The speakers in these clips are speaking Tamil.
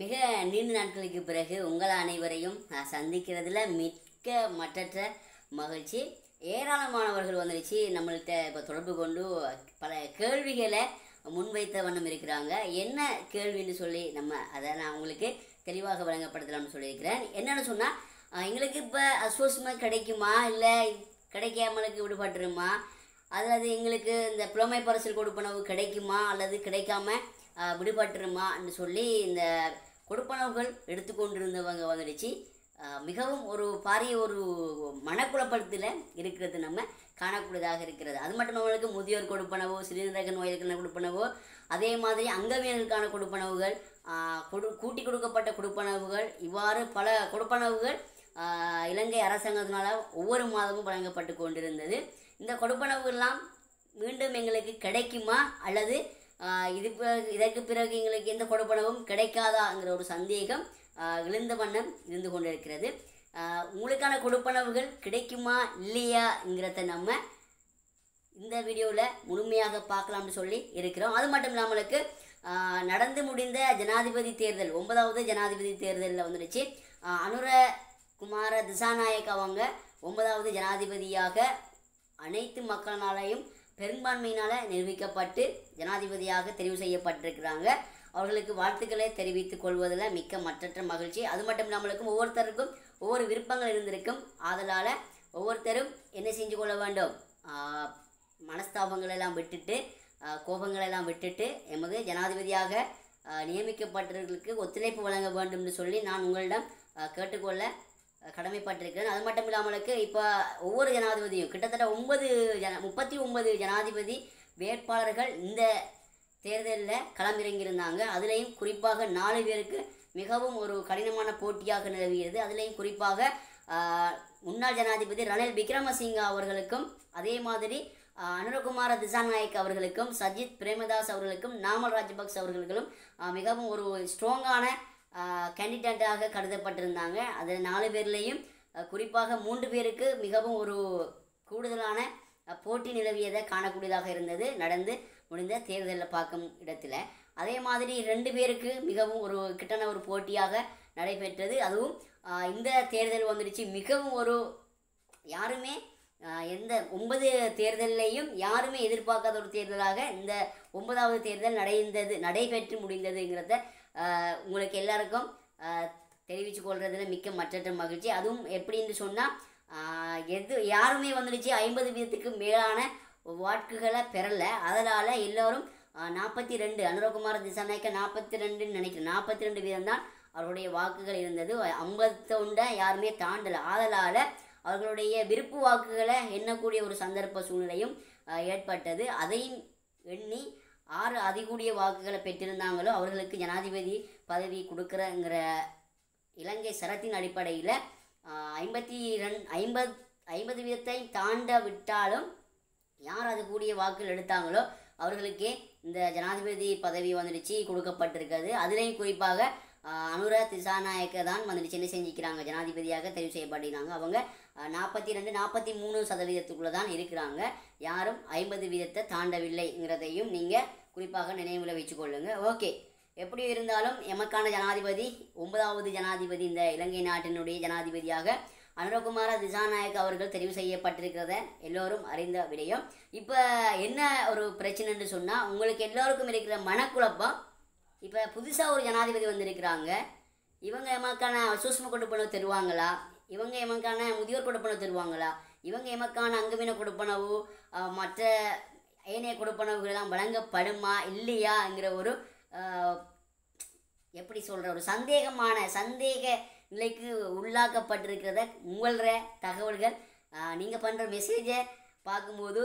மிக நீண்ட நாட்களுக்கு பிறகு உங்கள் அனைவரையும் சந்திக்கிறதுல மிக்க மற்றற்ற மகிழ்ச்சி. ஏராளமானவர்கள் வந்துடுச்சு நம்மள்கிட்ட இப்போ தொடர்பு கொண்டு பல கேள்விகளை முன்வைத்த வண்ணம் இருக்கிறாங்க. என்ன கேள்வின்னு சொல்லி அதை நான் உங்களுக்கு தெளிவாக வழங்கப்படுத்தலாம்னு சொல்லியிருக்கிறேன். என்னென்னு சொன்னால், எங்களுக்கு இப்போ அஸ்வஸ்மம் கிடைக்குமா, இல்லை கிடைக்காமலுக்கு விடுபட்டுருமா, அல்லது எங்களுக்கு இந்த புலமை பரிசில் கொடுப்பனவு கிடைக்குமா அல்லது கிடைக்காம விடுபட்டுருமான்னு சொல்லி இந்த கொடுப்பனவுகள் எடுத்துக்கொண்டிருந்தவங்க வந்துடுச்சு மிகவும் ஒரு பாரிய ஒரு மனக்குழப்பத்தில் இருக்கிறது நம்ம காணக்கூடியதாக இருக்கிறது. அது மட்டும் நம்மளுக்கு முதியோர் கொடுப்பனவோ, சிறுநீரக நோய்களுக்கான கொடுப்பனவோ, அதே மாதிரி அங்கவியலுக்கான கொடுப்பனவுகள், கூட்டி கொடுக்கப்பட்ட கொடுப்பனவுகள், இவ்வாறு பல கொடுப்பனவுகள் இலங்கை அரசாங்கத்தினால ஒவ்வொரு மாதமும் வழங்கப்பட்டு கொண்டிருந்தது. இந்த கொடுப்பனவுகள்லாம் மீண்டும் எங்களுக்கு கிடைக்குமா அல்லது இதற்கு பிறகு எங்களுக்கு எந்த கொடுப்பனவும் கிடைக்காதாங்கிற ஒரு சந்தேகம் எழுந்த வண்ணம் இருந்து கொண்டிருக்கிறது. உங்களுக்கான கொடுப்பனவுகள் கிடைக்குமா இல்லையாங்கிறத நம்ம இந்த வீடியோவில் முழுமையாக பார்க்கலாம்னு சொல்லி இருக்கிறோம். அது மட்டும் இல்லாமலுக்கு நடந்து முடிந்த ஜனாதிபதி தேர்தல் 9வது ஜனாதிபதி தேர்தலில் வந்துடுச்சு அனுரகுமார திசாநாயக்க அவங்க 9வது ஜனாதிபதியாக அனைத்து மக்களாலையும் பெரும்பான்மையினால் நிரூபிக்கப்பட்டு ஜனாதிபதியாக தெரிவு செய்யப்பட்டிருக்கிறாங்க. அவர்களுக்கு வாழ்த்துக்களை தெரிவித்துக் கொள்வதில் மிக்க மற்றற்ற மகிழ்ச்சி. அது மட்டும் இல்லாமலுக்கும் ஒவ்வொருத்தருக்கும் ஒவ்வொரு விருப்பங்கள் இருந்திருக்கும். ஆதலால் ஒவ்வொருத்தரும் என்ன செஞ்சு கொள்ள வேண்டும், மனஸ்தாபங்களெல்லாம் விட்டுட்டு, கோபங்களெல்லாம் விட்டுட்டு எமது ஜனாதிபதியாக நியமிக்கப்பட்டவர்களுக்கு ஒத்துழைப்பு வழங்க வேண்டும் என்று சொல்லி நான் உங்களிடம் கேட்டுக்கொள்ள கடமைப்பட்டிருக்கிறேன். அது மட்டும் இல்லாமலுக்கு இப்போ ஒவ்வொரு ஜனாதிபதியும் கிட்டத்தட்ட 39 ஜனாதிபதி வேட்பாளர்கள் இந்த தேர்தலில் களமிறங்கியிருந்தாங்க. அதுலேயும் குறிப்பாக 4 பேருக்கு மிகவும் ஒரு கடினமான போட்டியாக நிலவியது. அதுலேயும் குறிப்பாக முன்னாள் ஜனாதிபதி ரணில் விக்ரமசிங்க அவர்களுக்கும், அதே மாதிரி அனுரகுமார திசாநாயக் அவர்களுக்கும், சஜித் பிரேமதாஸ் அவர்களுக்கும், நாமல் ராஜபக்ச அவர்களுக்கும் மிகவும் ஒரு ஸ்ட்ராங்கான கேண்டிடேட்டாக கருதப்பட்டிருந்தாங்க. அதில் 4 பேர்லேயும் குறிப்பாக 3 பேருக்கு மிகவும் ஒரு கூடுதலான போட்டி நிலவியதை காணக்கூடியதாக இருந்தது நடந்து முடிந்த தேர்தலில் பார்க்கும் இடத்துல. அதே மாதிரி 2 பேருக்கு மிகவும் ஒரு கிட்டன ஒரு போட்டியாக நடைபெற்றது. அதுவும் இந்த தேர்தல் வந்துடுச்சு மிகவும் ஒரு யாருமே எந்த 9 தேர்தலையும் யாருமே எதிர்பார்க்காத ஒரு தேர்தலாக இந்த 9வது தேர்தல் நடைபெற்று முடிந்ததுங்கிறத உங்களுக்கு எல்லாருக்கும் தெரிவித்து கொள்றதுல மிக்க மற்றற்ற மகிழ்ச்சி. அதுவும் எப்படின்னு சொன்னால், யாருமே வந்துடுச்சு 50% மேலான வாக்குகளை பெறலை. அதனால் எல்லோரும் 42 அனுரகுமார திசாநாயக்க 42 நினைக்கிறேன், 42% தான் அவர்களுடைய வாக்குகள் இருந்தது. 51 யாருமே தாண்டலை. அதனால் அவர்களுடைய விருப்பு வாக்குகளை எண்ணக்கூடிய ஒரு சந்தர்ப்ப சூழ்நிலையும் ஏற்பட்டது. அதையும் எண்ணி 6 அதிகூடிய வாக்குகளை பெற்றிருந்தாங்களோ அவர்களுக்கு ஜனாதிபதி பதவி கொடுக்குறங்கிற இலங்கை சரத்தின் அடிப்படையில் 50% தாண்ட விட்டாலும் யார் அது கூடிய வாக்குகள் எடுத்தாங்களோ அவர்களுக்கே இந்த ஜனாதிபதி பதவி வந்துடுச்சு கொடுக்கப்பட்டிருக்கிறது. அதுலேயும் குறிப்பாக அனுர திசாநாயக்க தான் வந்துடுச்சு என்ன செஞ்சுக்கிறாங்க, ஜனாதிபதியாக தெரிவு செய்யப்பட்டிருக்காங்க. அவங்க 42-43% தான் இருக்கிறாங்க. யாரும் 50% தாண்டவில்லைங்கிறதையும் நீங்கள் குறிப்பாக நினைவில் வச்சுக்கொள்ளுங்க. ஓகே, எப்படி இருந்தாலும் எமக்கான ஜனாதிபதி 9வது ஜனாதிபதி இந்த இலங்கை நாட்டினுடைய ஜனாதிபதியாக அனுரகுமார திசாநாயக் அவர்கள் தெரிவு செய்யப்பட்டிருக்கிறத எல்லோரும் அறிந்த விடயம். இப்போ என்ன ஒரு பிரச்சனைன்னு சொன்னால், உங்களுக்கு எல்லோருக்கும் இருக்கிற மனக்குழப்பம், இப்போ புதுசாக ஒரு ஜனாதிபதி வந்திருக்கிறாங்க, இவங்க எமக்கான சூஷ்ம கொடுப்பனவு தருவாங்களா, இவங்க எமக்கான முதியோர் கொடுப்பனவு தருவாங்களா, இவங்க எமக்கான அங்கவீன கொடுப்பனவு மற்ற ஏனைய கொடுப்பனவுகளெல்லாம் வழங்கப்படுமா இல்லையாங்கிற ஒரு எப்படி சொல்கிற ஒரு சந்தேக நிலைக்கு உள்ளாக்கப்பட்டிருக்கிறத உங்கள தகவல்கள் நீங்கள் பண்ணுற மெசேஜை பார்க்கும்போது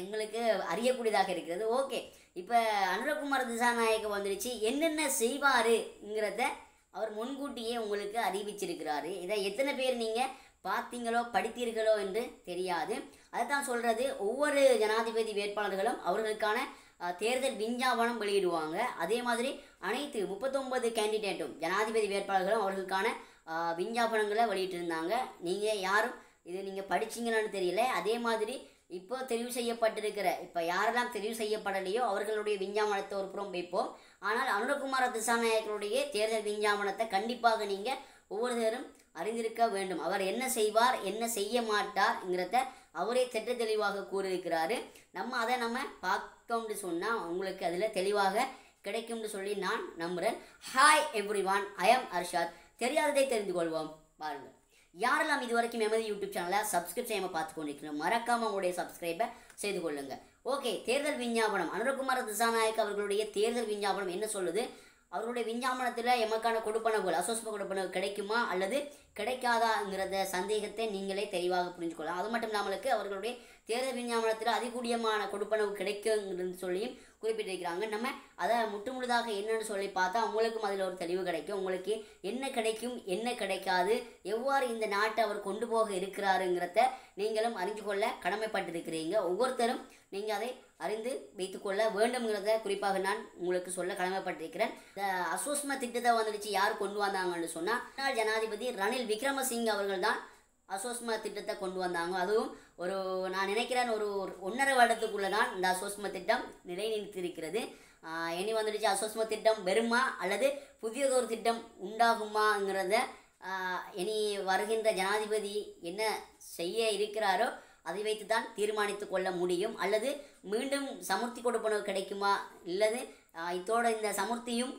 எங்களுக்கு அறியக்கூடியதாக இருக்கிறது. ஓகே, இப்போ அனுரகுமார திசாநாயக்க வந்துடுச்சு, என்னென்ன செய்வாருங்கிறத அவர் முன்கூட்டியே உங்களுக்கு அறிவிச்சிருக்கிறாரு. இதை எத்தனை பேர் நீங்கள் பார்த்தீங்களோ படித்தீர்களோ என்று தெரியாது. அதுதான் சொல்கிறது, ஒவ்வொரு ஜனாதிபதி வேட்பாளர்களும் அவர்களுக்கான தேர்தல் விஞ்ஞாபனம் வெளியிடுவாங்க. அதே மாதிரி அனைத்து 39 கேண்டிடேட்டும் ஜனாதிபதி வேட்பாளர்களும் அவர்களுக்கான விஞ்ஞாபனங்களை வெளியிட்டிருந்தாங்க. நீங்கள் யாரும் இது நீங்கள் படிச்சிங்களான்னு தெரியல. அதே மாதிரி இப்போ தெரிவு செய்யப்பட்டிருக்கிற இப்போ யாரெல்லாம் தெரிவு செய்யப்படலையோ அவர்களுடைய விஞ்ஞாபனத்தை ஒரு புறம் வைப்போம். ஆனால் அனுரகுமார திசாநாயக்கருடைய தேர்தல் விஞ்ஞாபனத்தை கண்டிப்பாக நீங்கள் ஒவ்வொருத்தரும் அறிந்திருக்க வேண்டும். அவர் என்ன செய்வார், என்ன செய்ய மாட்டார்ங்கிறத அவரே திட்ட தெளிவாக கூறியிருக்கிறாரு. அதை நம்ம பார்க்கணும்னு சொன்னால் உங்களுக்கு அதில் தெளிவாக கிடைக்கும்னு சொல்லி நான் நம்புகிறேன். ஹாய் எவ்ரிவான், ஐ ஆம் அர்ஷாத். தெரியாததை தெரிந்து கொள்வோம். பாருங்கள், யாரெல்லாம் இது வரைக்கும் எமது யூடியூப் சேனலை சப்ஸ்கிரைப் செய்யாமல் பார்த்து கொண்டிருக்கணும், மறக்காமல் உங்களுடைய சப்ஸ்கிரைபை செய்து கொள்ளுங்கள். ஓகே, தேர்தல் விஞ்ஞாபனம் அனுரகுமார திசாநாயக்க அவர்களுடைய தேர்தல் விஞ்ஞாபனம் என்ன சொல்லுது? அவர்களுடைய விஞ்ஞாபனத்தில் எமக்கான கொடுப்பனவுகள் அசோஸ்ம கொடுப்பனவு கிடைக்குமா அல்லது கிடைக்காதாங்கிறத சந்தேகத்தை நீங்களே தெளிவாக புரிஞ்சுக்கொள்ளலாம். அது மட்டும் இல்லாமலுக்கு அவர்களுடைய தேர்தல் விஞ்ஞாபனத்தில் அதிகூடியமான கொடுப்பனவு கிடைக்குங்கிறது சொல்லியும் குறிப்பிட்டிருக்கிறாங்க. நம்ம அதை முற்றுமுழுதாக என்னன்னு சொல்லி பார்த்தா உங்களுக்கும் அதில் ஒரு தெளிவு கிடைக்கும். உங்களுக்கு என்ன கிடைக்கும், என்ன கிடைக்காது, எவ்வாறு இந்த நாட்டை அவர் கொண்டு போக இருக்கிறாருங்கிறத நீங்களும் அறிஞ்சு கொள்ள கடமைப்பட்டிருக்கிறீங்க. ஒவ்வொருத்தரும் நீங்கள் அதை அறிந்து வைத்துக்கொள்ள வேண்டும்ங்கிறத குறிப்பாக நான் உங்களுக்கு சொல்ல கடமைப்பட்டிருக்கிறேன். இந்த அசோஸ்ம திட்டத்தை வந்துடுச்சு யார் கொண்டு வந்தாங்கன்னு சொன்னால் முன்னாள் ஜனாதிபதி ரணில் விக்ரமசிங்க அவர்கள் தான் அசோஸ்ம திட்டத்தை கொண்டு வந்தாங்க. அதுவும் நான் நினைக்கிறேன் ஒரு 1.5 வருடத்துக்குள்ளே தான் இந்த அசோஸ்ம திட்டம் நிலைநிறுத்தியிருக்கிறது. இனி வந்துடுச்சு அசோஸ்ம திட்டம் வருமா அல்லது புதியதொரு திட்டம் உண்டாகுமாங்கிறத இனி வருகின்ற ஜனாதிபதி என்ன செய்ய இருக்கிறாரோ அதை வைத்து தான் தீர்மானித்து கொள்ள முடியும். அல்லது மீண்டும் சமுர்த்தி கொடுப்பனவு கிடைக்குமா, இல்லது இதோட இந்த சமுர்த்தியும்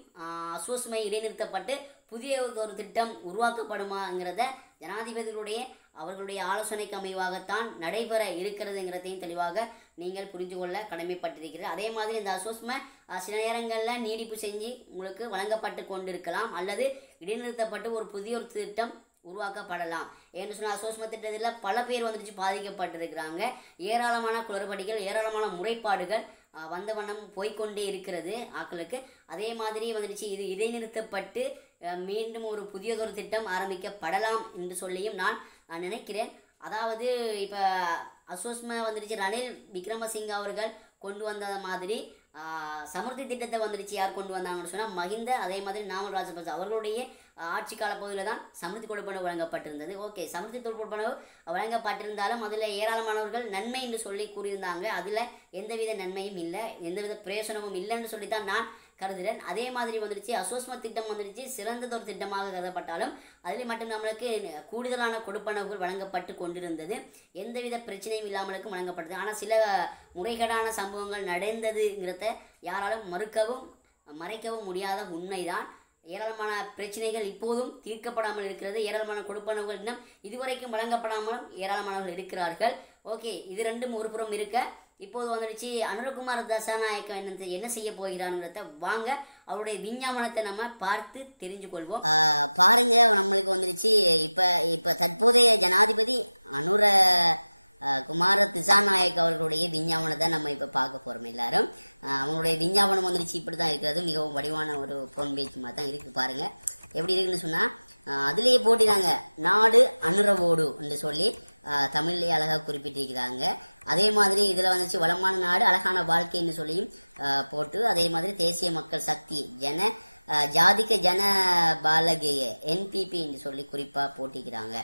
அசோஸ்மை இடைநிறுத்தப்பட்டு புதிய ஒரு திட்டம் உருவாக்கப்படுமாங்கிறத ஜனாதிபதிகளுடைய அவர்களுடைய ஆலோசனைக்கு அமைவாகத்தான் நடைபெற இருக்கிறதுங்கிறதையும் தெளிவாக நீங்கள் புரிந்து கொள்ள கடமைப்பட்டிருக்கிறது. அதே மாதிரி இந்த அசோஸ்மை சில நேரங்களில் நீடிப்பு செஞ்சு உங்களுக்கு வழங்கப்பட்டு கொண்டிருக்கலாம் அல்லது இடைநிறுத்தப்பட்டு ஒரு புதிய ஒரு திட்டம் உருவாக்கப்படலாம். ஏன்னு சொன்னால் அசோஸ்ம திட்டத்தில் பல பேர் வந்துட்டு பாதிக்கப்பட்டிருக்கிறாங்க. ஏராளமான குளறுபடிகள், ஏராளமான முறைப்பாடுகள் வந்த வண்ணம் போய்கொண்டே இருக்கிறது ஆக்களுக்கு. அதே மாதிரி வந்துடுச்சு இது இடைநிறுத்தப்பட்டு மீண்டும் ஒரு புதியதொரு திட்டம் ஆரம்பிக்கப்படலாம் என்று சொல்லியும் நான் நினைக்கிறேன். அதாவது இப்போ அசோஸ்ம வந்துடுச்சு ரணில் விக்ரமசிங்க அவர்கள் கொண்டு வந்த மாதிரி சமுர்த்தி திட்டத்தை வந்துடுச்சு யார் கொண்டு வந்தாங்கன்னு சொன்னால் மஹிந்த, அதே மாதிரி நாமல் ராஜபக்ச அவர்களுடைய ஆட்சி கால பகுதியில் தான் சமுர்த்தி கொடுப்பனவு வழங்கப்பட்டிருந்தது. ஓகே, சமுர்த்தி கொடுப்பனவு வழங்கப்பட்டிருந்தாலும் அதில் ஏராளமானவர்கள் நன்மை என்று சொல்லி கூறியிருந்தாங்க. அதில் எந்தவித நன்மையும் இல்லை, எந்தவித பிரயோசனமும் இல்லைன்னு சொல்லித்தான் நான் கருதுகிறேன். அதே மாதிரி வந்துடுச்சு அசோஸ்ம திட்டம் வந்துடுச்சு சிறந்ததொரு திட்டமாக கருதப்பட்டாலும் அதில் மட்டும் நம்மளுக்கு கூடுதலான கொடுப்பனவுகள் வழங்கப்பட்டு கொண்டிருந்தது. எந்தவித பிரச்சனையும் இல்லாமலுக்கும் வழங்கப்பட்டது. ஆனால் சில முறைகேடான சம்பவங்கள் நடந்ததுங்கிறத யாராலும் மறைக்கவும் முடியாத உண்மைதான். ஏராளமான பிரச்சனைகள் இப்போதும் தீர்க்கப்படாமல் இருக்கிறது. ஏராளமான கொடுப்பனவுகள் இன்னும் இதுவரைக்கும் வழங்கப்படாமலும் ஏராளமானவர்கள் இருக்கிறார்கள். ஓகே, இது ரெண்டும் ஒரு புறம் இருக்க இப்போது வந்துடுச்சு அனுரகுமார திசாநாயக்க என்ன செய்ய போகிறாருங்கிறத வாங்க அவருடைய விஞ்ஞாபனத்தை நம்ம பார்த்து தெரிஞ்சு கொள்வோம். பாருங்க, நம்மளுக்கு வந்துடுச்சு இப்போ தற்போதைய ஜனாதிபதி குமார திசாநாயக் அவர்களுடைய விஞ்ஞாபனத்தை நம்ம இப்போ பார்க்க போகிறோம் எல்லாரும். அவங்களுடைய விஞ்ஞாபனம் வந்துடுச்சு இப்படி தான் இருக்கிறது. மிகவும் வடிவான ஒரு ஃபோன் பேஜ் மாதிரி தான் இருக்குது. பாருங்கள் எப்படி இருக்குன்னு சொன்னால் அதிலேயே போட்டினாங்க நாடு அனுரவோடு என்று சொல்லி தமிழ்லேயே அழகாக குறிப்பிட்டிருக்கிறாங்க. அதே மாதிரி இதில் வந்துச்சு வளமான நாடு அழகான வாழ்க்கைன்னு சொல்லியும் போட்டு, அதே மாதிரி தேசிய மக்கள் சக்தி ஜாதிக ஜன பாலகேய என்பிபின்னு சொல்லி குறிப்பாக போட்டிக்கிறாங்க.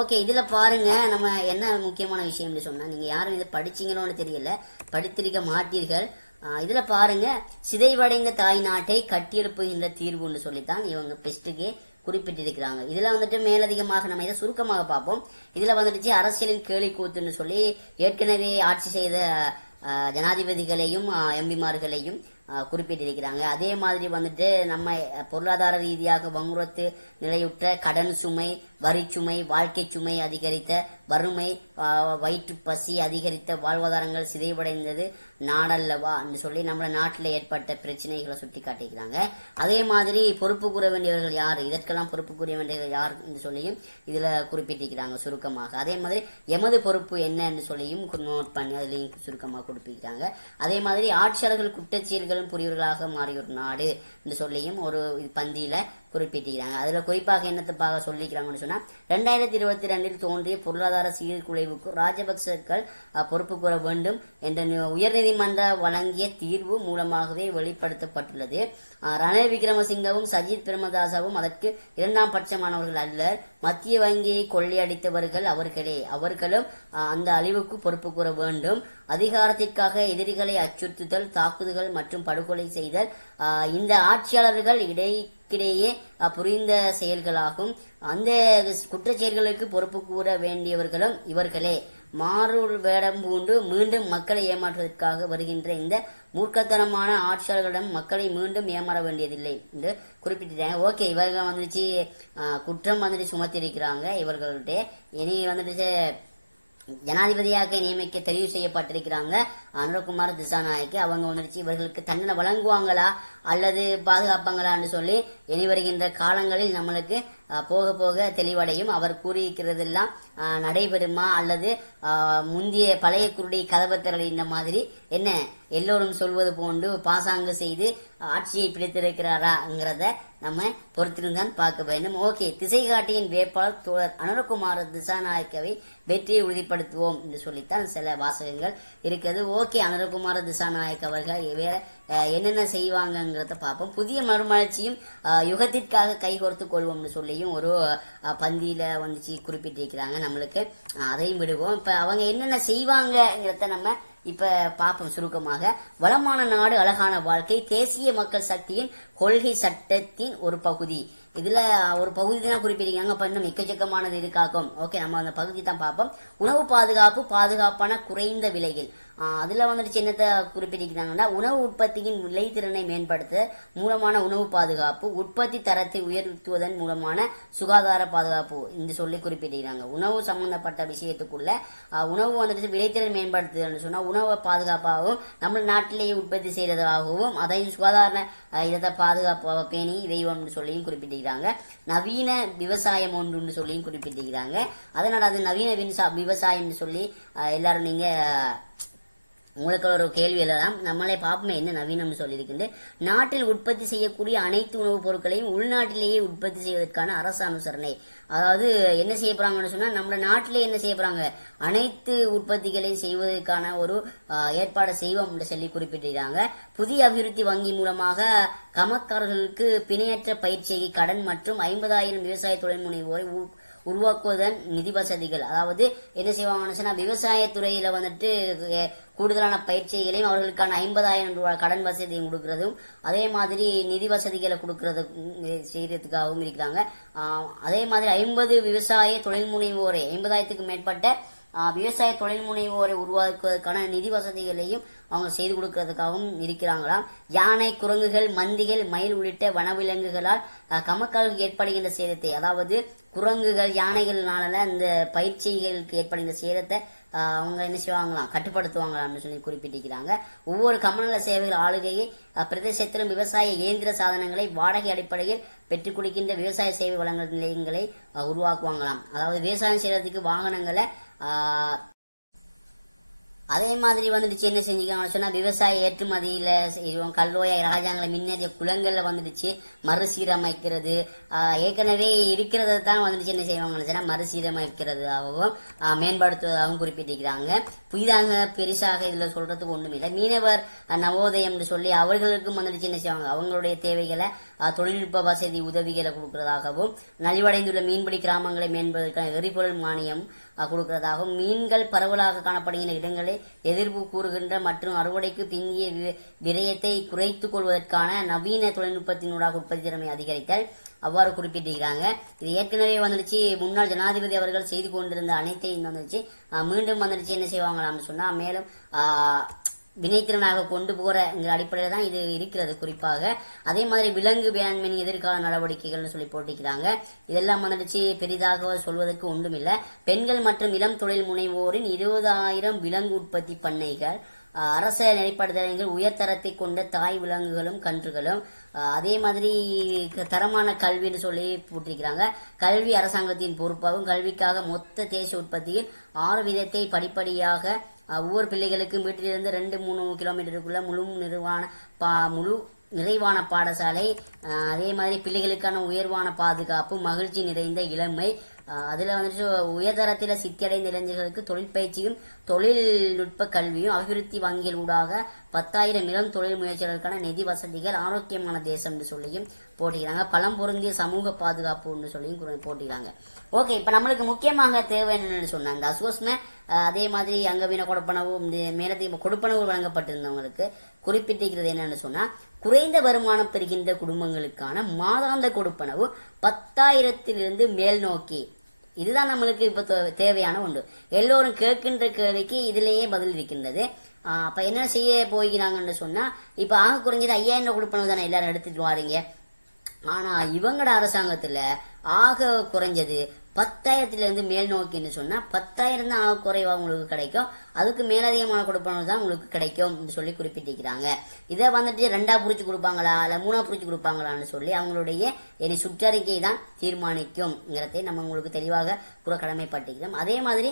ஓகே, இதில் பாருங்கள் நம்ம என்ன முக்கியமான விஷயம்னு சொன்னால் நீங்கள் யாரும் இதை படிச்சிங்களோன்னு தெரியல, படித்திருக்க மாட்டீர்கள். இதில் பாருங்கள், சிதைவடைந்த தாய் நாட்டை கட்டியெழுப்புகின்ற தீர்வுன்னு சொல்லித்தான் இவங்க பெஸ்ட்டுக்கே குறிப்பிட்டிருக்கிறாங்க. இதில் வந்துட்டு மேலதிகமாக நம்ம இதை சுருக்கமாக பார்ப்போம். இதில் வந்துடுச்சு அரசியலின் கேலிக்கூத்துன்னு சொல்லி ஏற்கனவே ஆட்சி செய்த ஜனாதிபதிகளையும் எம்பிமார்களையும் குறிப்பிட்டிருக்கிறாங்க. அதே மாதிரி வந்துட்டு நம்ம பொருளாதார ரீதியாக வங்குரத்து நிலையுற்ற கடன் சுமை, வரி சுமை, வாழ்க்கை சுமை அதிகரித்த வறுமை, வயிற்று பசி அதிகரித்த வாழ்வாதாரங்கள் சிதைவடைந்தது நாடல்லவா என்று சொல்லி நம்ம நாட்டில் ஏற்பட்ட பிரச்சனைகளை சுட்டி காட்டிக்கிறாங்க. அதே மாதிரி பொறுப்பு கூற வேண்டியவர்கள் யார், இதற்கெல்லாம் பொறுப்பு கூற வேண்டியவர்கள் யார் என்று சொல்லியும் இதில் குறிப்பிட்டிருக்கிறாங்க சுருக்கமாக. அதே மாதிரி எமது பொறுப்பு என்ன என்று சொல்லியும் நோட் பண்ணி அதுலேயும் சுருக்கமாக குறிப்பிட்டாங்க. அதே மாதிரி ஆட்சியாளர்கள் குற்றச்செயல்கள் சாதனைகளும் புரியவர்களாக மாறிய ஒரு நாடு என்று சொல்லியும் ஒரு பந்தியில் குறிப்பிட்டிருக்கிறாங்க. அதில் குறிப்பாக என்னத்தை சொல்லிக்கிறாங்கன்னு சொன்னால் 2022 தோன்றிய பொருளாதார சீர்குலைவுக்கு ராஜபக்சர்கள் பொறுப்பு கூற வேண்டும் என்ற உயர்நீதிமன்ற வழங்கிய தீர்வு மூலமாகவே வெளிப்படுத்தப்பட்டுள்ளது. ரணில் விக்ரமசிங்கவும் சஜித் பிரேமதாசவும் அதற்கு இரண்டாம் பட்சமானவர்கள் அல்லர். மத்திய வங்கியை கொள்ளையடித்தவர்கள் அவர்களும் அந்த அழிவுக்கு பொறுப்பு கூற வேண்டும். அதிகாரத்திற்காக எதிரிகளை அச்சுறுத்துதல், தாக்குதல் மற்றும் படுகொலை செய்தல் இந்த ஆட்சியாளர்கள் இடையே புரிந்த செயல்களாகும். அந்த குற்றச்செயல்களுக்கு பொறுப்பு கூற வேண்டியவர்களும் இவர்களே. மாறுள் வேடம் பூண்டு மீண்டும் மக்களை ஏமாற்றுவதற்காக வருகின்ற இந்த மூர்க்கத்தனமான ஆட்சியாளர்களிடம் மக்களை மீண்டும் ஏமாற வேண்டியதில்லை என்று குறிப்பிட்டிருக்காங்க. ஓகே, இவர்கள் வந்துச்சு குற்றம் வந்துட்டு சுமத்திருக்கிறாங்க. இவர்கள்ட்ட இனி வந்துட்டு ஜனாதிபதியாக நியமிக்க தெரிவு செய்யப்பட்டிருக்கிறாங்க அனுரகுமார் திசாநாயக்கு. அவங்க வந்துடுச்சு இவர்களுக்கு தண்டனை வழங்குவாங்களா அல்லது பாதுகாப்பாங்களான்னு சொல்லி இனி வருகின்ற காலங்களில் நம்மளுக்கு போக போக தெளிவடையும். அவர் கூறியிருக்கிறதெல்லாம் நடைபெறுமா அல்லது முந்தைய பழைய குருடி கதபத்திரல் இந்த மாதிரி என்ன எல்லோரும் சொல்வது போன்று பாசாங்கு செய்து ஆட்சியை பிடித்திருக்கிறாராங்கிறத நம்ம பொறுத்திருந்தான் பார்க்க வேண்டும். ஓகே, திசை காட்டியின் வேட்பாளர் தோழர் அனுரகுமார் திசாநாயக்கவை வெற்றியை உறுதிப்படுத்துவோம் என்று சொல்லித்தான் சில வாசகங்கள் இருக்கிறது. ஓகே, அனுரகுமார் திசாநாயக் அவர்கள் வேற என்னென்ன செய்வாங்கங்கிறத பார்ப்போம். புதிய மறுமலர்ச்சியும் யுகத்திற்காக கைகோர்த்து கொள்வோம்னு சொல்லியும் ஒரு பந்தியில வந்துச்சு குறிப்பிட்டிருக்கிறாங்க. நம்மளுக்கு அதையும் விடுவோம். இப்ப அவங்க என்னென்ன செய்வாங்கங்கிறத நம்ம இப்ப பார்ப்போம் சுருக்கமாக. வளமான நாடு, அழகான வாழ்க்கை, தேசிய மக்கள் சக்தியின் கொள்கை சட்டத்தின் ஒரு பகுதி. இதுல ஒரு பகுதி தான் குறிப்பிட்டிருக்காங்க. அப்ப இன்னும் எக்கச்சக்கமானது இருக்காக்கும். ஓகே, நம்ம அந்த பகுதி தான் பார்ப்போம். உணவு பாதுகாப்பு, பாதுகாப்பான குறைந்த விலைகள். அதுல வந்துட்டு என்னத்தை குறிப்பிட்டிருக்கிறாங்கன்னா உணவு உற்பத்தியின் விளைத்திறனை மேம்படுத்த மூலமான உணவு பாதுகாப்பு, உற்பத்தி தரத்தை உயர்த்துவதன் மூலமான சுகாதார பாதுகாப்பு என்று சொல்லி குறிப்பிட்டிருக்கிறாங்க. உணவு சம்பந்தப்பட்ட விஷயத்துக்குள்ள உணவு வந்துட்டு விளைத்திறன் மேம்படுத்துதல்னு சொன்னா உணவை பாதுகாப்பாகவும் நம்ம நாட்டிலேயே உற்பத்தி செய்யறதாகவும் அதையும் சுகாதார இதை பாதுகாப்பாக பேணி இறைவன் சொல்லியும் குறிப்பிட்டிருக்கிறாங்க. நவீன விவசாயம் ஒன்றுன்னு சொல்லியும் குறிப்பிட்டிருக்கிறாங்க. அதனால அது நவீன விவசாயம் சொல்லி எல்லாரும் நீங்க உங்களுக்கு ஒரு கேள்வி எல்லாம் நம்மளே பார்ப்போமே என்ன நவீனம்னு சொல்லியிருக்கின்ற நாட்டில் உற்பத்தி செய்யக்கூடிய அனைத்து உணவுப் பொருட்களையும் உள்நாட்டிலேயே உற்பத்தி செய்வதற்கான அரசு அனுசரணை. அதாவது என்ன செய்ய போறாங்கன்னு சொன்னா நம்ம நாட்டிலே என்ன செய்ய போறாங்க அனைத்து உற்பத்திகளையும் செய்வதற்கான ஒரு ஏற்பாடு செய்வோம் என்று சொல்லி குறிப்பிட்டிருக்காங்க. புதிய அபிவிருத்தி வங்கி மூலமாக கமக்காரர்களுக்கு பிணையற்ற பயிற்சியை கடன் மற்றும் 50,000 விவசாய தொழில் முனைவோரை உருவாக்குவதன் நிதி வசதிகள். அதாவது என்ன செய்வாங்கன்னு சொன்னா விவசாயத்துறையில வந்துட்டு கூடுதலான பயிற்சிகளையும் அவர்களுக்கான 50,000 ரூபாய் கடன் வசதியும் கொடுக்கறதும் அதே மாதிரி நிதி வசதிகளை கொடுக்கறது செய்யறதுக்காகவும் இருக்கிறாங்க. அதே மாதிரி 50 விவசாய தொழில் முனைவோரை 50,000க்கு மேற்பட்ட விவசாய தொழில் முனைவோரை உருவாக்குவதற்கான நிதி வசதிகளையும் அவங்க செய்து கொடுக்கறதுக்காகவும் இருக்கிறாங்களாம். யானை, குரங்குகள், மந்திகள், மயில் உள்ளிட்ட வனவிலங்குகளால் கமக்காலுக்கு ஏற்படுகின்ற சேதத்தை, அதாவது குரங்குகள், யானைகள்னால இந்த பயிற்சிகளுக்கு ஏற்படுகின்ற சேதத்தை அவங்க என்ன செய்வாங்களாம் கட்டுப்படுத்துவாங்களாம்னு சொல்லி குறிப்பிட்டிருக்கிறாங்க. ஒவ்வொரு கமநல சேவைகள் ஆளுகையை பிரதேசத்திலும் விவசாய இயந்திர சாதனங்களை வாடகை அடிப்படையில் பெற்றுக் கொடுக்கின்ற விவசாய சேவை வழங்கல் நிலையங்களை உருவாக்குவாங்களாம். அதாவது விவசாயம் செய்யறதுக்கு வாகனங்களை அதே மாதிரி வந்துடுச்சு என்ன செஞ்சுக்காங்கன்னு சொன்னா விவசாய ஏற்றுமதியில செய்வோம். கல்வாய் ராஜாங்களை முன்னேறிய குளங்கள்ல வந்துடுச்சு மறுசீரமைக்கிறது. ஏற்கனவே இருக்கிறத தான் வந்துடுச்சு என்ன செய்வாங்கன்னு சொன்னா மறுசீரமைக்கிறதாகவும் மேம்படுத்துவதாகவும் குறிப்பிட்டிருக்கிறாங்க. புதிதாக பெருசாக இதுல சொல்றதுக்கு ஒண்ணும் இல்லை. மீனவர் நவோதயம்னு சொல்லி அவர்களுக்கும் வந்துடுச்சு என்ன செய்வாங்க அவங்களுடைய தேவைகளை தொழில்நுட்ப வசதி உதவிகளை கொடுக்கறதாகவும் நலிவடைந்துள்ள மீன்பிடி கிராமங்களை மேம்படுவதற்கான எரிபொருள் மானியம் கொடுக்கிறதாகவும் மீன்கள் பரவலாக காணப்படுகின்ற இடங்களை எதிர்ப்பு கூறுகின்ற மற்றும் அறுவடைக்கு பிந்திய விரயத்தை குறைத்துக் கொள்வதற்கான நவீன தொழில்நுட்பத்தினூடாக உற்பத்தி திறமை அதிகரித்தல் அவ்வாறு குறிப்பிட்டிருக்கிறாங்க. இது ஏற்கனவே வந்துடுச்சு முன்னாள் ஜனாதிபதி அவர்கள் செய்து கொண்டிருந்த அனைத்தையும் வந்துடுச்சு மீண்டும் வந்துடுச்சு என்ன செய்வாங்களாம்னு சொன்னா மேலும் வினைத்திறனாக கொண்டு போறங்கிற அடிப்படையில் தான் இது இருக்கிறது குறிப்பாக. அதே மாதிரி விலங்கு வேளாண்மை எதிர்கால நடவடிக்கைகள்னு சொல்லி போட்டிருக்கிறாங்க. இதெல்லாம் வந்துடுச்சு பெரிதாக சொல்வதற்கு ஒன்றும் இல்லை. பெண்கள் மற்றும் இளம் தொழில் முனைவோரின் 20,000 விலங்கு உற்பத்தி பண்ணைகள், அரச நெறிப்படுத்தல்கள், உயர்தரத்தை கொண்ட தாய் விலங்குகளும் கன்றுகளும், அதே மாதிரி தரமான கல்வின்னு சொல்லி போட்டிருக்கிறாங்க. கல்வி அரசாங்கத்தின் பொறுப்பாகும். கல்விக்காக மொத்த தேசிய உற்பத்தியில் 6% படிப்படியாக ஒவ்வொரு பிள்ளைகளுக்கும் வீட்டிலிருந்து 2-3 கிலோமீட்டருக்குள்ள முழு நிறைவான பாடசாலை, அதே மாதிரி பிள்ளைகளுக்கான உயர்வான பாதுகாப்பு, மகிழ்ச்சி நிறைந்த இளமை, அதில் வந்துட்டு உயர்தரத்தில் சித்தியடைந்த இளைஞர்களுக்கு தொழில் பயிற்சியும் தொழில்நுட்ப கல்வியும் அபிவிருத்தி வங்கிகள் ஊடாக 10,000 இளம் தொழில் முயற்சிகளுக்கான நிதி வசதிகள், ஆரோக்கியமான தேசம்னு சொல்லியும் போட்டிக்கிறாங்க. பலம் பொருந்திய சமூக பாதுகாப்புன்னு சொல்லியும் போட்டிக்கிறாங்க. ஓகே, இப்போ நம்மளுக்கு முக்கியமாக தேவை என்னன்னு சொன்னாங்க இந்த அஸ்வஸ்ம, அதே மாதிரி அங்கவீன கொடுப்பனவு, மேலதிக கொடுப்பனவு வழங்கப்பட்டிருந்தவங்களுக்கு குறிப்பிட்டிருக்கிறது என்னன்னு சொன்னால், குறைந்த வருமானம் பெறுகின்ற குடும்பங்களுக்கான மாதாந்த கொடுப்பனவு 10,000 மேல் நோக்கி. இதுதான் நம்மளுக்கு இப்போ தேவையான ஒன்று. எல்லோரும் கேட்கின்ற கேள்விக்கு இதிலேயே பதில் இருக்கின்றது. அப்போ என்ன செய்ய போகிறாங்கன்னு சொன்னால், இப்போ ஆக குறைஞ்சது 5,000 கொடுப்பனவு தானே எல்லாரும் எடுத்துட்டு வாரீங்க. ஆனால் இவங்களோட அரசாங்கத்தில் ஆக குறைஞ்சது 10,000 மேல் நோக்கின்னு சொன்னால் 10,000 தான் ஆக குறைவாக உங்களுக்கு கிடைக்கும். அதுக்கு மேலதிகமான கொடுப்பனவு தான் உங்களுக்கு கிடைக்கும் சொல்லி குறிப்பிட்டிருக்கிறாங்க. இதை வந்துட்டு 2ஆ பிரித்து கொடுப்பாங்களா இல்லை 3ஆ பிரித்து கொடுப்பாங்களான்னு சொல்லி அவங்களுடைய இனி சுற்றறிக்கை தான் தீர்மானிக்கும்ங்கிறதை நம்ம உங்களுக்கு தெளிவாக கூற கடமைப்பட்டிருக்கிறோம். அதே மாதிரி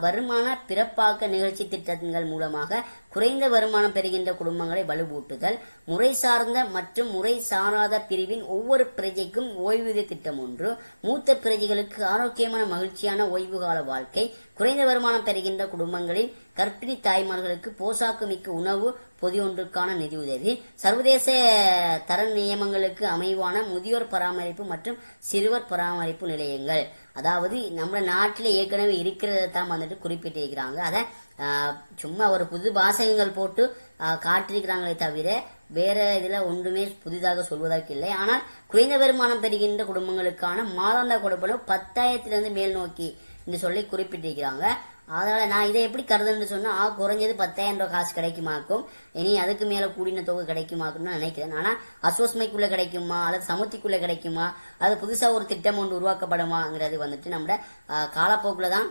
வருமான பிறப்பாக்க நிகழ்ச்சி திட்டங்கள் மூலமாக குறைந்த வருமானம் பெறுகின்ற குடும்பங்களை வலுவூட்டுதல், முறை சார்ந்த மற்றும் முறை சாராத பிரிவின் ஒவ்வொரு பிரஜைக்கும் ஓய்வூதிய திட்டம் ஒன்று, மூத்த பிரஜைகளுக்கு ஆரோக்கியமான மகிழ்ச்சியான ஓய்வுகால வாழ்க்கை, குறைந்த வருமானம் பெறுகின்ற குடும்பங்களில் கர்ப்பிணி தாய்மார்களுக்கு போசாக்கு மிக்க உணவு பொதியொன்றுக்கான நிதியுதவி, சர்வதேச தர நியமங்களுக்கு அமைவான முதியோர் பராமரிப்பு மற்றும் சிறுவர் பராமரிப்பு நிலையங்கள். அதாவது நம்ம நாட்டில் ஏற்கனவே இருக்கிறத தான் வந்துட்டு குறிப்பிட்டிருக்கிறாங்க. அதை சும்மா ஒரு புது வாசகங்கள் போட்டு காட்டிருக்கிறாங்களே தவிர வேற இதில் ஒன்றுமே புதிதாக சொல்வதற்கு இல்லை. ஆனால் குறைந்த வருமானம் பெறுகின்ற குடும்பங்களுக்கான மாதாந்த கொடுப்பனவு 10,000 மேல் நோக்கி என்று சொல்லி குறிப்பிட்டிருக்கிறாங்க. அதனால் நான் இதை எப்படி கருதுன்னு சொன்னால், குறைஞ்சது 10,000 காசு கிடைக்குமாக்கும், இனி அதுக்கு மேலே கூடின தொகை கிடைக்குமாக்குன்னு நினைக்கிறேன். ஆனால் அஸ்வஸ்மைக்குள்ளே கிடைக்குமா அல்லது சமுத்திக்குள்ளே கிடைக்குமா, அது புதுசாக ஒரு திட்டம் ஒன்று உருவாக்கப்படுமாங்கிறது வந்துட்டு நம்ம காலப்போக்கில் தான்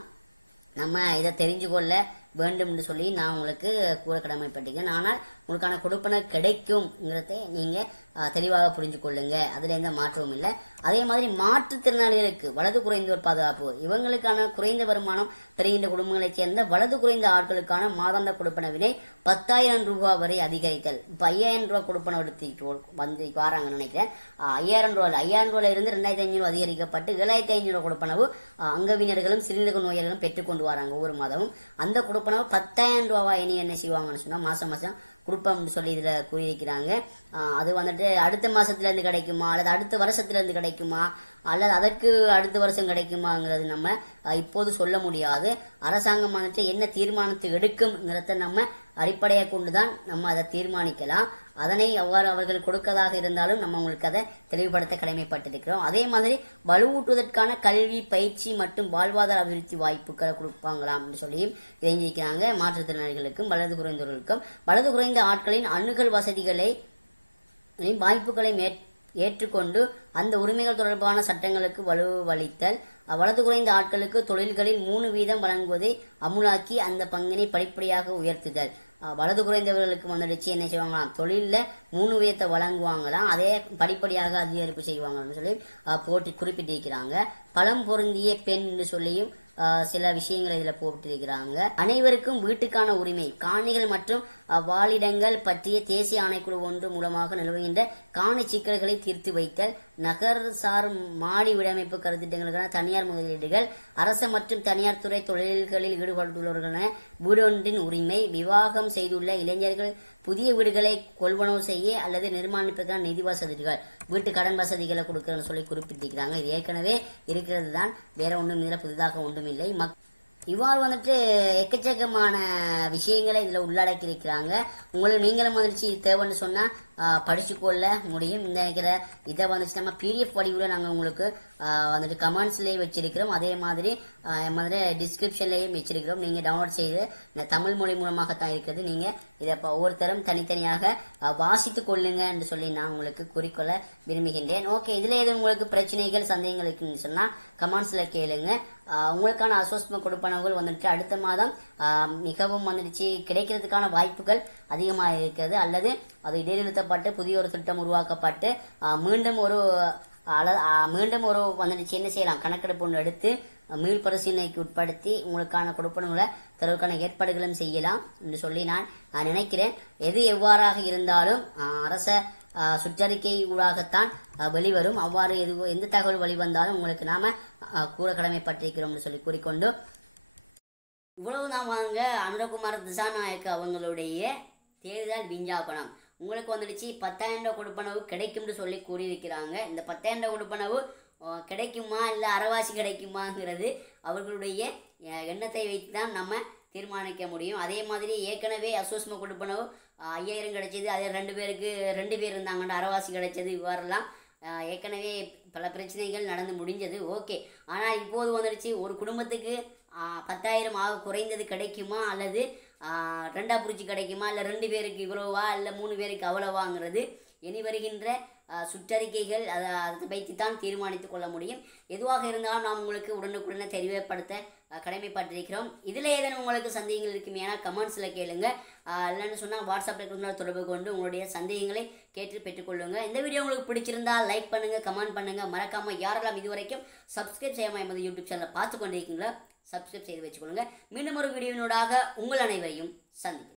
நம்ம இதை தெரிஞ்சு கொள்ள வேண்டும்னு சொல்லி நான் உங்களுக்கு கூற கடமைப்பட்டிருக்கேன். ஆனால் உங்களுக்கான கொடுப்பனவு கிடைக்கும்ங்கிறத நீங்கள் தெளிவாக புரிஞ்சு கொள்ளுங்க. அதில் எந்த மாற்றமும் இல்லை. அதே மாதிரி மாற்றுத்திறனாளிகளுக்கு வலது குறைந்தோர் பாதுகாப்பு, இவங்களுக்கான குறைந்த வருமானம் பெறுகின்ற குடும்பங்களைச் சேர்ந்த வலது குறைந்த ஆட்களுக்கான மாதாந்த கொடுப்பனவினை 10,000 ரூபாய் வரை அதிகரித்தல். இப்போ 5,000 ரூபாய் கொடுப்பனவு எடுத்துக்கிட்டு வந்து வராங்கன்னு நினைக்கிறேன். 5,000 ரூபாயில இருந்து 2,500 அதிகரிக்கப்பட்டு 7,500 கொடுப்பனவு அங்கவினர்களும் சிறுநீரக நோயாளர்களும் பெற்றுக்கொண்டு வராங்க ஒவ்வொரு மாதமும். அந்த கொடுப்பனவு 10,000 ரூபாய் இனி என்ன செய்வாங்கன்னு சொன்னால் மாதம் கொடுப்போம்னு சொல்லி இதில் கூறியிருக்கிறாங்க. அது வந்துட்டு அடுத்த மாதத்துலேருந்து கிடைக்குமா அல்லது அடுத்த வருஷத்துலேருந்து கிடைக்குமா அல்லது அதற்கு அடுத்த வருஷம் கிடைக்குமாங்கிறது நம்ம இப்போது சொல்ல முடியாது. அரசாங்கம் வந்துட்டு என்ன தீர்மானத்தை எடுக்கும்ங்கிறத நம்ம அடிப்படையாக கொண்டு தான் நம்ம அதை தீர்மானிக்கலாம். அதனை அவ்வாறு அவர்கள் கொடுக்கதாக இருந்தாலும் நம்ம உங்களுக்கு அதை தெளிவுபடுத்த கடமைப்பட்டிருக்கிறோம். அதே மாதிரி வலுவூட்டுவதற்கான கல்வி, பயிற்சி மற்றும் வாழ்வாதார அபிவிருத்தி வாய்ப்புகளை கொடுப்பாங்களாம்னு சொல்லியும் தெரிஞ்சிருக்கிறாங்க. மாற்றுத்திறனாளிகளுக்கும் வலது குறைந்தவர்களுக்கும் வலது குறைந்த ஆட்களின் அணுகல் வசதிகளை வாய்ப்புகளை ஏற்றுக்கொண்டு அந்த உரிமைகள் தொடர்பான சட்டங்களுக்கு வலுவளித்தல், வலது குறைந்த ஆட்களுக்கு தொழில்களில் 3% வழங்குவதை அமுலாக்கி அந்த பங்கினை படிப்படியாக உயர்த்துதல். வலது குறைந்தவர்களுக்கு வந்துடுச்சு என்ன செய்வாங்களாம், தொழிலில் 3% வழங்குவாங்களாம், அதே படிப்படியாக அதிகரிப்பு செய்வாங்கன்னு சொல்லி போட்டு குறிப்பிட்டிருக்கிறாங்க. பலம் பொருந்திய பெண் என்று சொல்லியும் சில விஷயங்களை இதில் போட்டிருக்கிறாங்க. அனைவருக்கும் வீட்டுக்கான உரிமை, காணிகள் மற்றும் வாழிடங்கள் பற்றிய தேசிய ஆணைக்குழு ஒன்று மூலமாக நிலவுகின்ற காணி சிக்கல்களை தீர்த்து வைத்தல், நகர்சார் மாடி வீடமைப்பு கருத்திட்டங்களுக்கான தனியார் முதலீடுகள், அரசு மற்றும் தனியார் துறை தொழில்களில் ஈடுபட்டுள்ளவர்களான வீடொன்றின் உரிமை, விவாகம் செய்துள்ள இளைஞர்கள் புதிய வீடுகளை கொள்வனவு செய்ய அல்லது நிர்மாணிப்பதற்கான நிதி வசதிகள், வீட்டு கடன் வசதிகளை கொடுக்கறன்னு சொல்லி குறிப்பிட்டிருக்கிறாங்க. இது ஏற்கனவே இருக்கிறது தான், வேற ஒன்றும் இதில் புதிதாக ஒன்றும் இல்லை. இவ்வாறு வந்துட்டு எக்கச்சக்கமான விஷயங்களை இதில் உள்ளடக்கி இருக்கிறாங்க. உங்களுக்கு நீங்களும் வந்துச்சு தேவைன்னு சொன்னால் படிச்சுக்கொள்ள முடியும். இந்த இதை வந்துச்சு நம்ம பிடிஎஃப் வடிவில் நாங்கள் உங்களுக்கு வந்துட்டு கமெண்ட்ஸ்லேயே வச்சிருக்கிறோம். அதே மாதிரி டிஸ்கிரிப்ஷன்லேயும் வச்சிருக்கிறோம். நீங்கள் டவுன்லோட் செய்து இந்த தமிழ் மொழி மூலமாகத்தான் இருக்கிறது. நீங்கள் இதை இப்போ ஒவ்வொருத்தரும் தனித்தனியாக வாசித்து கொள்ளுங்க என்று சொல்லி நான் உங்களுக்கு குறிக்கொள்ள விரும்புகின்றேன். ஓகே, இதில் எதுவும் உங்களுக்கு பிரச்சனைகள் சந்தேகங்கள் இருக்குன்னு சொன்னால் கமெண்ட்ஸில் கேளுங்க. உங்களுக்கான அசோஸ்ம கொடுப்பனவுகள் வந்துட்டு அடுத்த மாதம் மிகவும் வந்துடுச்சு கிடைக்கிறதுக்கான வாய்ப்புகள் அதிகமாக இருக்கிறது. அல்லது அது இடைநிறுத்தப்பட்டு புதிய ஒரு திட்டம் உருவாக்கப்பட்டு மீண்டும் ஒரு வந்துடுச்சு என்ன செய்யலாம், கணக்கெடுப்பு ஒன்று எடுத்து மீள் பரிசீலனைக்கு உட்படுத்தி உங்களுக்கான கொடுப்பனவுகளை தருவதற்கான ஏற்பாடுகளும் செய்யலாம் என்று சொல்லி நான் நினைக்கிறேன். எது எவ்வாறாக இருந்தாலும் அரச சுற்றறிக்கை ஊடாகத்தான் வெளிவரும். அவ்வாறு எந்த தகவல் வெளிவந்தாலும் உங்களுக்கு நாம கூற கடமைப்பட்டிருக்கிறோம்னு சொல்லி கூறிக்கொண்டு இவ்வளவு தான் வாங்க அனுரகுமார் திசாநாயக்க அவங்களுடைய தேர்தல் விஞ்ஞாபனம் உங்களுக்கு வந்துடுச்சு. 10,000 ரூபா கொடுப்பனவு கிடைக்கும்னு சொல்லி கூறியிருக்கிறாங்க. இந்த 10,000 ரூபா கொடுப்பனவு கிடைக்குமா இல்லை அரைவாசி கிடைக்குமாங்கிறது அவர்களுடைய எண்ணத்தை வைத்து தான் நம்ம தீர்மானிக்க முடியும். அதே மாதிரி ஏற்கனவே அசோஸ்ம கொடுப்பனவு 5,000 கிடைச்சது, அதே 2 பேர் இருந்தாங்கன்னு அரைவாசி கிடைச்சது. இவ்வாறெல்லாம் ஏற்கனவே பல பிரச்சனைகள் நடந்து முடிஞ்சது. ஓகே, ஆனால் இப்போது வந்துடுச்சு ஒரு குடும்பத்துக்கு 10,000 ஆக குறைந்தது கிடைக்குமா அல்லது 2 புரிச்சு கிடைக்குமா இல்லை 2 பேருக்கு இவ்வளோவா இல்லை 3 பேருக்கு அவ்வளோவாங்கிறது இனி வருகின்ற சுற்றறிக்கைகள் அதை வைத்து தான் தீர்மானித்துக் கொள்ள முடியும். எதுவாக இருந்தாலும் நாம் உங்களுக்கு உடனுக்குடனே தெளிவுபடுத்த கடமைப்பட்டிருக்கிறோம். இதில் ஏதேனும் உங்களுக்கு சந்தேகங்கள் இருக்குமேனா கமெண்ட்ஸில் கேளுங்க. இல்லைன்னு சொன்னால் வாட்ஸ்அப்பில் இருக்கிறவங்கள தொடர்பு கொண்டு உங்களுடைய சந்தேகங்களை கேட்டு பெற்றுக்கொள்ளுங்க. இந்த வீடியோ உங்களுக்கு பிடிச்சிருந்தால் லைக் பண்ணுங்கள், கமெண்ட் பண்ணுங்கள். மறக்காமல் யாரெல்லாம் இதுவரைக்கும் சப்ஸ்கிரைப் செய்யாமல் எமது யூடியூப் சேனலை பார்த்து கொண்டிருக்கீங்களா சப்ஸ்கிரைப் செய்து வச்சுக்கொள்ளுங்க. மீண்டும் ஒரு வீடியோவினூடாக உங்கள் அனைவரையும் சந்திக்கிறேன்.